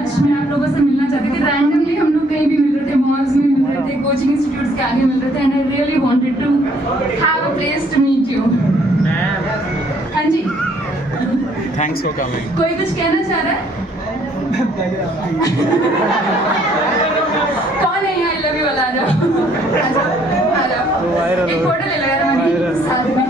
आज मैं आप लोगों से मिलना चाहती थी. Randomly हम लोग कहीं भी मिल रहे थे, malls में मिल रहे थे, coaching institutes के आगे मिल रहे थे, and I really wanted to have a place to meet you. हाँ जी. Thanks for coming. कोई कुछ कहना चाह रहा है? कौन है यहाँ I love you वाला? आ जाओ. आ जाओ. एक फोटो ले लो यार हमारी साथ में.